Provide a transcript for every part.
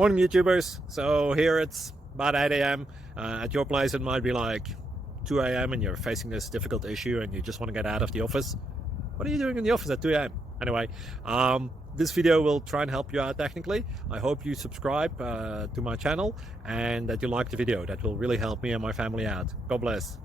Morning YouTubers. So here it's about 8 a.m. At your place it might be like 2 a.m. and you're facing this difficult issue and you just want to get out of the office. What are you doing in the office at 2 a.m.? Anyway, this video will try and help you out technically. I hope you subscribe to my channel and that you like the video. That will really help me and my family out. God bless.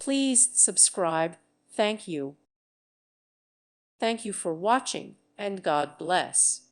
Please subscribe. Thank you. Thank you for watching, and God bless.